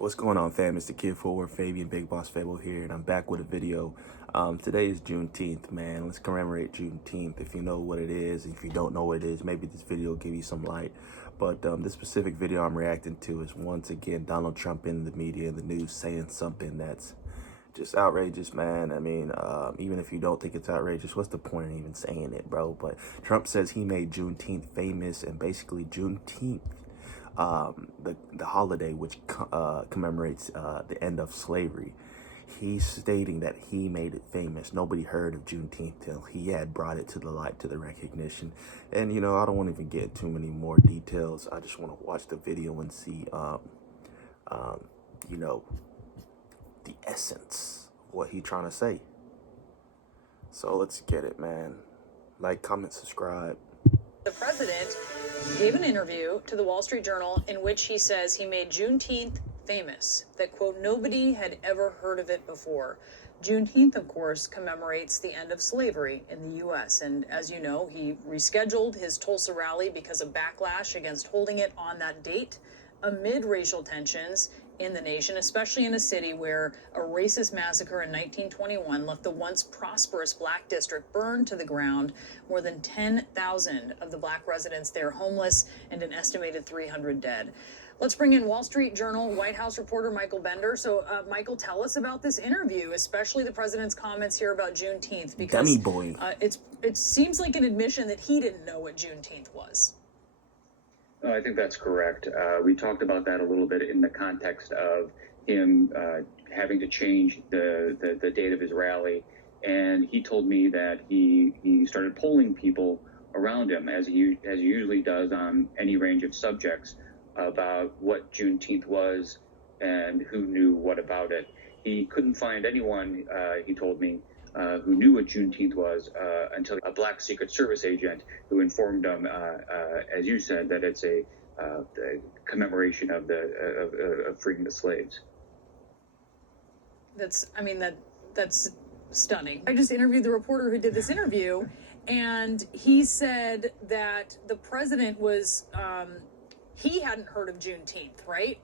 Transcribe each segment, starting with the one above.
What's going on, fam? It's the Kid Forward, Fabian, Big Boss Fable here, and I'm back with a video. Today is Juneteenth, man. Let's commemorate Juneteenth. If you know what it is, if you don't know what it is, maybe this video will give you some light. But this specific video I'm reacting to is once again Donald Trump in the media and the news saying something that's just outrageous, man. I mean, even if you don't think it's outrageous, what's the point in even saying it, bro? But Trump says he made Juneteenth famous, and basically Juneteenth, the holiday which commemorates the end of slavery. He's stating that he made it famous. Nobody heard of Juneteenth till he had brought it to the light, to the recognition. And, you know, I don't want to even get too many more details. I just want to watch the video and see, you know, the essence of what he's trying to say. So let's get it, man. Like, comment, subscribe. The president gave an interview to the Wall Street Journal in which he says he made Juneteenth famous, that, quote, nobody had ever heard of it before. Juneteenth, of course, commemorates the end of slavery in the U.S. And as you know, he rescheduled his Tulsa rally because of backlash against holding it on that date amid racial tensions in the nation, especially in a city where a racist massacre in 1921 left the once prosperous Black district burned to the ground, more than 10,000 of the Black residents there homeless, and an estimated 300 dead. Let's bring in Wall Street Journal White House reporter Michael Bender. So, Michael, tell us about this interview, especially the president's comments here about Juneteenth, because Dummy boy. It seems like an admission that he didn't know what Juneteenth was. I think that's correct. We talked about that a little bit in the context of him having to change the date of his rally. And he told me that he started polling people around him, as he usually does on any range of subjects, about what Juneteenth was and who knew what about it. He couldn't find anyone, he told me, who knew what Juneteenth was until a Black Secret Service agent who informed him, as you said, that it's a commemoration of freeing the slaves. That's stunning. I just interviewed the reporter who did this interview, and he said that the president was, he hadn't heard of Juneteenth, right?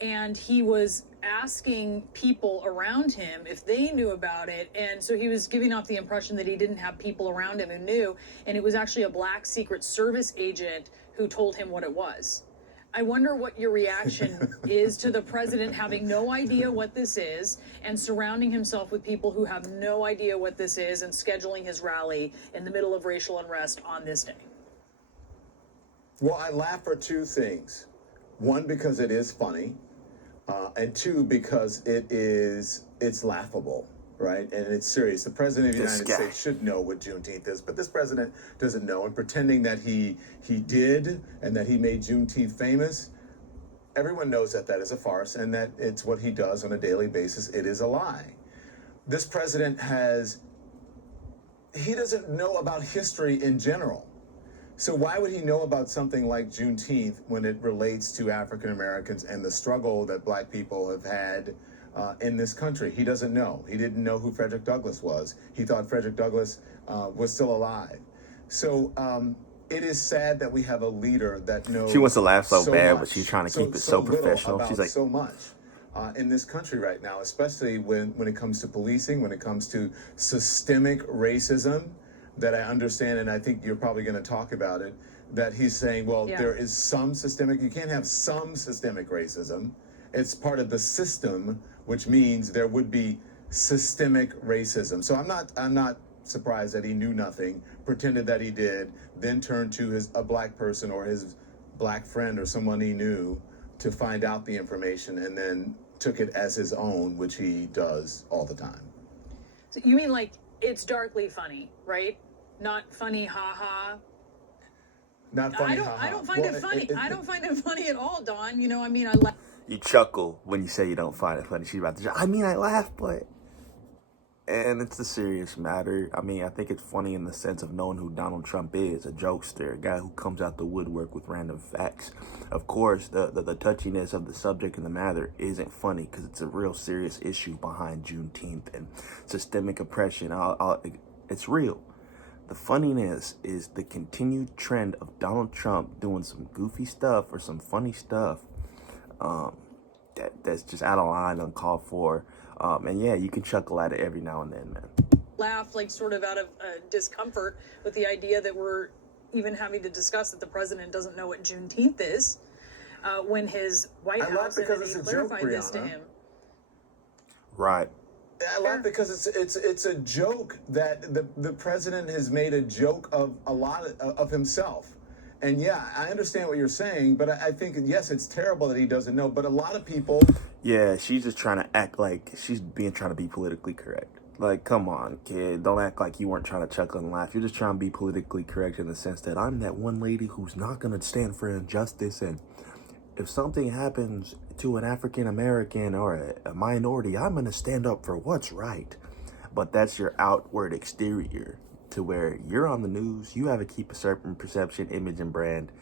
And he was asking people around him if they knew about it. And so he was giving off the impression that he didn't have people around him who knew. And it was actually a Black Secret Service agent who told him what it was. I wonder what your reaction is to the president having no idea what this is and surrounding himself with people who have no idea what this is and scheduling his rally in the middle of racial unrest on this day. Well, I laugh for two things. One, because it is funny. And two, because it's laughable, right? And it's serious. The president of the United States should know what Juneteenth is, but this president doesn't know. And pretending that he did and that he made Juneteenth famous, everyone knows that that is a farce and that it's what he does on a daily basis. It is a lie. This president he doesn't know about history in general. So why would he know about something like Juneteenth when it relates to African Americans and the struggle that Black people have had in this country? He doesn't know. He didn't know who Frederick Douglass was. He thought Frederick Douglass was still alive. So it is sad that we have a leader that knows. She wants to laugh so bad, much, but she's trying to keep it so professional. She's like, so much in this country right now, especially when it comes to policing, when it comes to systemic racism. That I understand, and I think you're probably going to talk about it, that he's saying, well, there is some systemic, you can't have some systemic racism. It's part of the system, which means there would be systemic racism. So I'm not surprised that he knew nothing, pretended that he did, then turned to a Black person or his Black friend or someone he knew to find out the information and then took it as his own, which he does all the time. So you mean like it's darkly funny, right? Not funny, ha-ha. Not funny, ha-ha. I don't find it funny. I don't find it funny at all, Don. You know, I mean, I laugh. You chuckle when you say you don't find it funny. She's about to, I mean, I laugh, but... And it's a serious matter. I mean, I think it's funny in the sense of knowing who Donald Trump is, a jokester, a guy who comes out the woodwork with random facts. Of course, the touchiness of the subject and the matter isn't funny because it's a real serious issue behind Juneteenth and systemic oppression. It's real. The funniness is the continued trend of Donald Trump doing some goofy stuff or some funny stuff that's just out of line, uncalled for. And yeah, you can chuckle at it every now and then, man. Laugh, like, sort of out of discomfort with the idea that we're even having to discuss that the president doesn't know what Juneteenth is, when his White House clarified this to him. Right. I laugh because it's a joke that the president has made a joke of a lot of himself. And yeah, I understand what you're saying, but I think, yes, it's terrible that he doesn't know. But a lot of people... Yeah, she's just trying to act like she's trying to be politically correct. Like, come on, kid. Don't act like you weren't trying to chuckle and laugh. You're just trying to be politically correct in the sense that I'm that one lady who's not going to stand for injustice. And if something happens to an African American or a minority, I'm going to stand up for what's right. But that's your outward exterior, to where you're on the news. You have to keep a certain perception, image, and brand.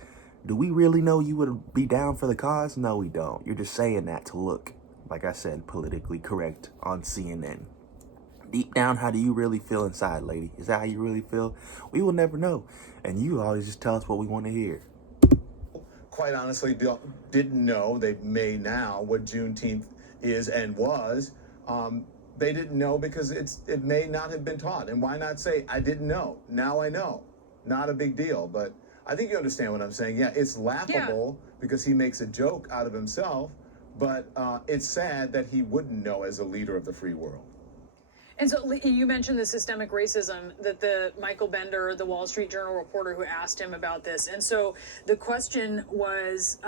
Do we really know you would be down for the cause? No, we don't. You're just saying that to look, like I said, politically correct on CNN. Deep down, how do you really feel inside, lady? Is that how you really feel? We will never know. And you always just tell us what we want to hear. Quite honestly, didn't know. They may now what Juneteenth is and was. They didn't know because it may not have been taught. And why not say, I didn't know. Now I know. Not a big deal. But I think you understand what I'm saying. Yeah, it's laughable because he makes a joke out of himself. But it's sad that he wouldn't know as a leader of the free world. And so you mentioned the systemic racism that the Michael Bender, the Wall Street Journal reporter who asked him about this. And so the question was,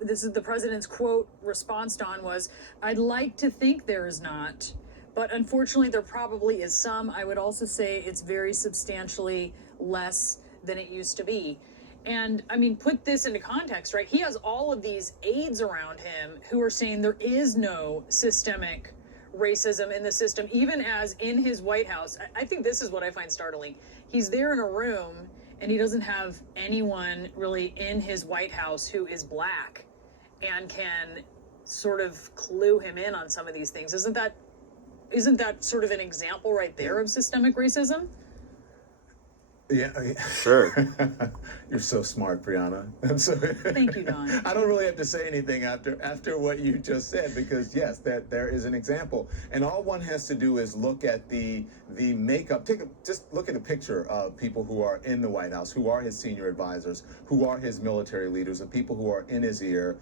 this is the president's quote response, Don, was, I'd like to think there is not, but unfortunately there probably is some. I would also say it's very substantially less than it used to be. And I mean, put this into context, right? He has all of these aides around him who are saying there is no systemic racism in the system, even as in his White House. I think this is what I find startling. He's there in a room and he doesn't have anyone really in his White House who is black and can sort of clue him in on some of these things. Isn't that sort of an example right there of systemic racism? Yeah, Sure. You're so smart, Brianna. Thank you, Don. I don't really have to say anything after what you just said, because yes, that there is an example, and all one has to do is look at the makeup. Just look at a picture of people who are in the White House, who are his senior advisors, who are his military leaders, the people who are in his ear,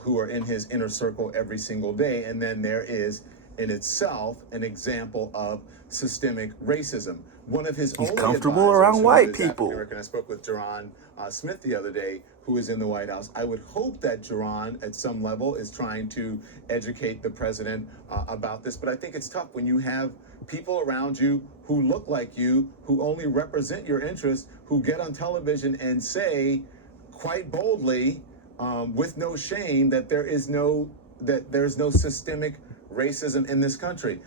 who are in his inner circle every single day, and then there is in itself an example of systemic racism. One of his only comfortable around white people. I spoke with Jaron Smith the other day, who is in the White House. I would hope that Jaron, at some level, is trying to educate the president about this. But I think it's tough when you have people around you who look like you, who only represent your interests, who get on television and say quite boldly, with no shame, that there's no systemic racism in this country.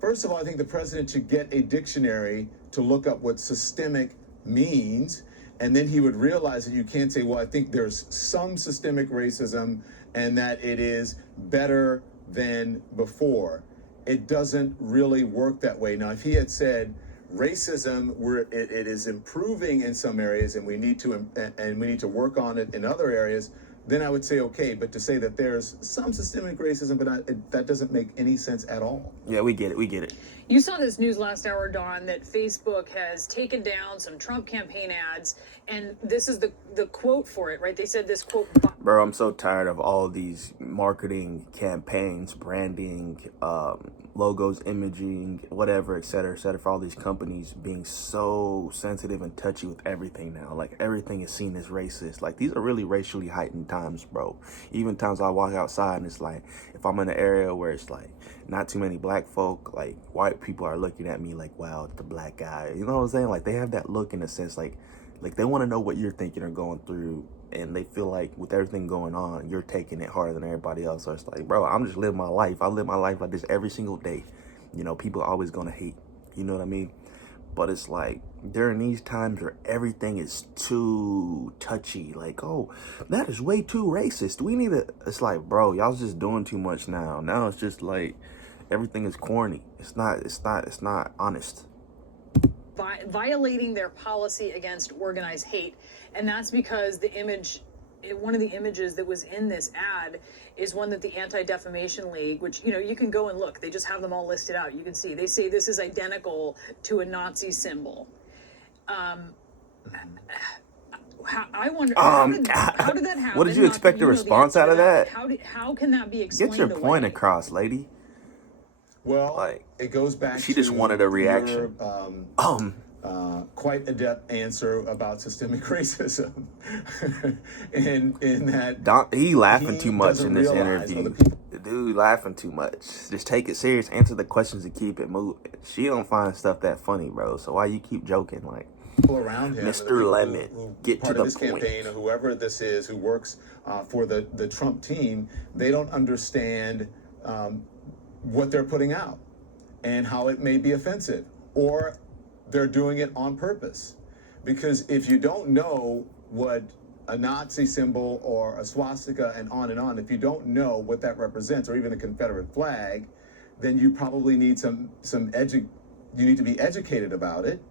First of all, I think the president should get a dictionary to look up what systemic means, and then he would realize that you can't say, well, I think there's some systemic racism and that it is better than before. It doesn't really work that way. Now, if he had said racism, it is improving in some areas and we need to work on it in other areas, then I would say okay. But to say that there's some systemic racism, but that doesn't make any sense at all. Yeah, we get it. You saw this news last hour, Dawn, that Facebook has taken down some Trump campaign ads, and this is the quote for it, right? They said this quote. Bro, I'm so tired of all of these marketing campaigns, branding, logos, imaging, whatever, et cetera, for all these companies being so sensitive and touchy with everything now. Like, everything is seen as racist. Like, these are really racially heightened times, bro. Even times I walk outside and it's like, if I'm in an area where it's like not too many black folk, like white people are looking at me like, wow, it's the black guy. You know what I'm saying? Like, they have that look in a sense, like they want to know what you're thinking or going through. And they feel like with everything going on, you're taking it harder than everybody else. So it's like, bro, I'm just living my life. I live my life like this every single day. You know, people are always going to hate. You know what I mean? But it's like during these times where everything is too touchy, like, oh, that is way too racist. We need to, it's like, bro, y'all just doing too much now. Now it's just like everything is corny. It's not honest. Violating their policy against organized hate. And that's because the image one of the images that was in this ad is one that the Anti-Defamation League, which, you know, you can go and look, they just have them all listed out. You can see, they say this is identical to a Nazi symbol. I wonder, how did that happen? What did you expect a response out of that? How can that be explained Get your point away? across, lady. Well, Like, it goes back she to just wanted a reaction. Your, quite adept answer about systemic racism. in that He laughing he too much doesn't in this realize interview. other people- The dude laughing too much. Just take it serious, answer the questions, and keep it moving. She don't find stuff that funny, bro. So why you keep joking? Like, people around him, Mr. and the people Lemon, who get part to of the this point. campaign, or whoever this is who works for the Trump team, they don't understand what they're putting out and how it may be offensive, or they're doing it on purpose. Because if you don't know what a Nazi symbol or a swastika and on, if you don't know what that represents, or even a Confederate flag, then you probably need you need to be educated about it.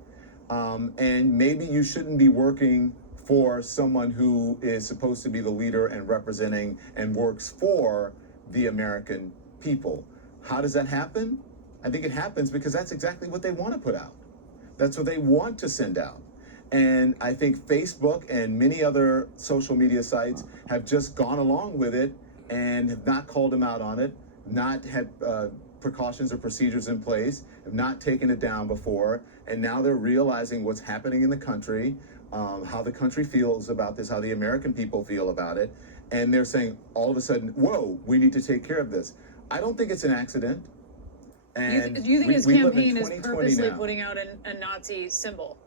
And maybe you shouldn't be working for someone who is supposed to be the leader and representing and works for the American people. How does that happen? I think it happens because that's exactly what they want to put out. That's what they want to send out. And I think Facebook and many other social media sites have just gone along with it and have not called them out on it, not had precautions or procedures in place, have not taken it down before, and now they're realizing what's happening in the country, how the country feels about this, how the American people feel about it, and they're saying all of a sudden, whoa, we need to take care of this. I don't think it's an accident. And Do you think his we live in campaign is 2020 purposely now. putting out a Nazi symbol?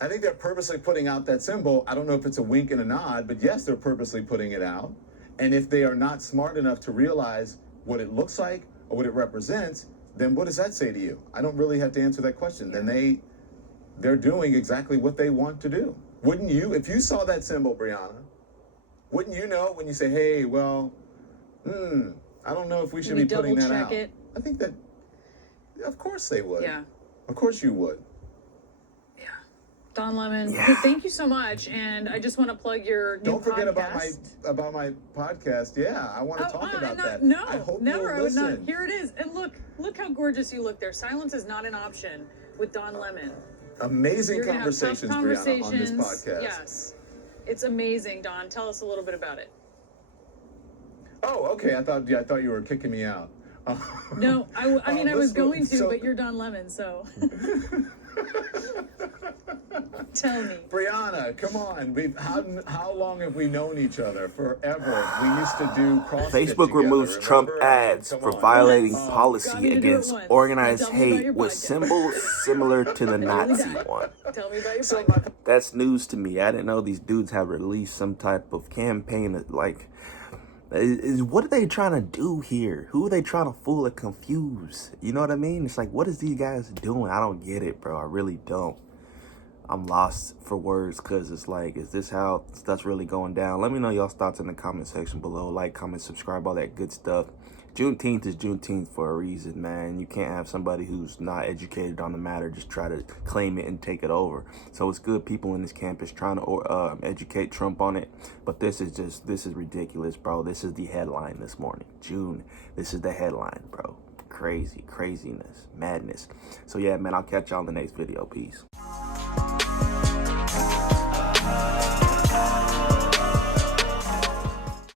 I think they're purposely putting out that symbol. I don't know if it's a wink and a nod, but yes, they're purposely putting it out. And if they are not smart enough to realize what it looks like or what it represents, then what does that say to you? I don't really have to answer that question. Then they're doing exactly what they want to do. Wouldn't you, if you saw that symbol, Brianna, wouldn't you know when you say, hey, well, I don't know if we should be putting that out? It? I think that, of course they would. Yeah. Of course you would. Don Lemon, Yeah. hey, thank you so much, and I just want to plug your new Don't forget podcast. about my podcast. Yeah, I want to talk about that. No, I hope never. you'll I would not. listen. Here it is, and look how gorgeous you look there. Silence is not an option with Don Lemon. Amazing You're gonna have tough conversations, Brianna, on this podcast. Yes, it's amazing. Don, tell us a little bit about it. Oh, okay. I thought you were kicking me out. No, I mean I was going to, so- but you're Don Lemon, so. Tell me. Brianna, come on. How long have we known each other? Forever. We used to do CrossFit Facebook together, removes Trump remember? ads Come for on. violating Got me policy to do it against once. organized Now tell me about hate your with podcast. symbols similar to the Nazi one. Tell me about your So podcast. That's news to me. I didn't know these dudes have released some type of campaign that, like, what are they trying to do here? Who are they trying to fool or confuse? You know what I mean? It's like, what is these guys doing? I don't get it, bro. I really don't. I'm lost for words, because it's like, is this how stuff's really going down? Let me know y'all's thoughts in the comment section below. Like, comment, subscribe, all that good stuff. Juneteenth is Juneteenth for a reason, man. You can't have somebody who's not educated on the matter just try to claim it and take it over. So it's good people in this campus trying to educate Trump on it. But this is ridiculous, bro. This is the headline this morning. This is the headline, bro. Craziness, madness. So yeah, man, I'll catch y'all in the next video. Peace.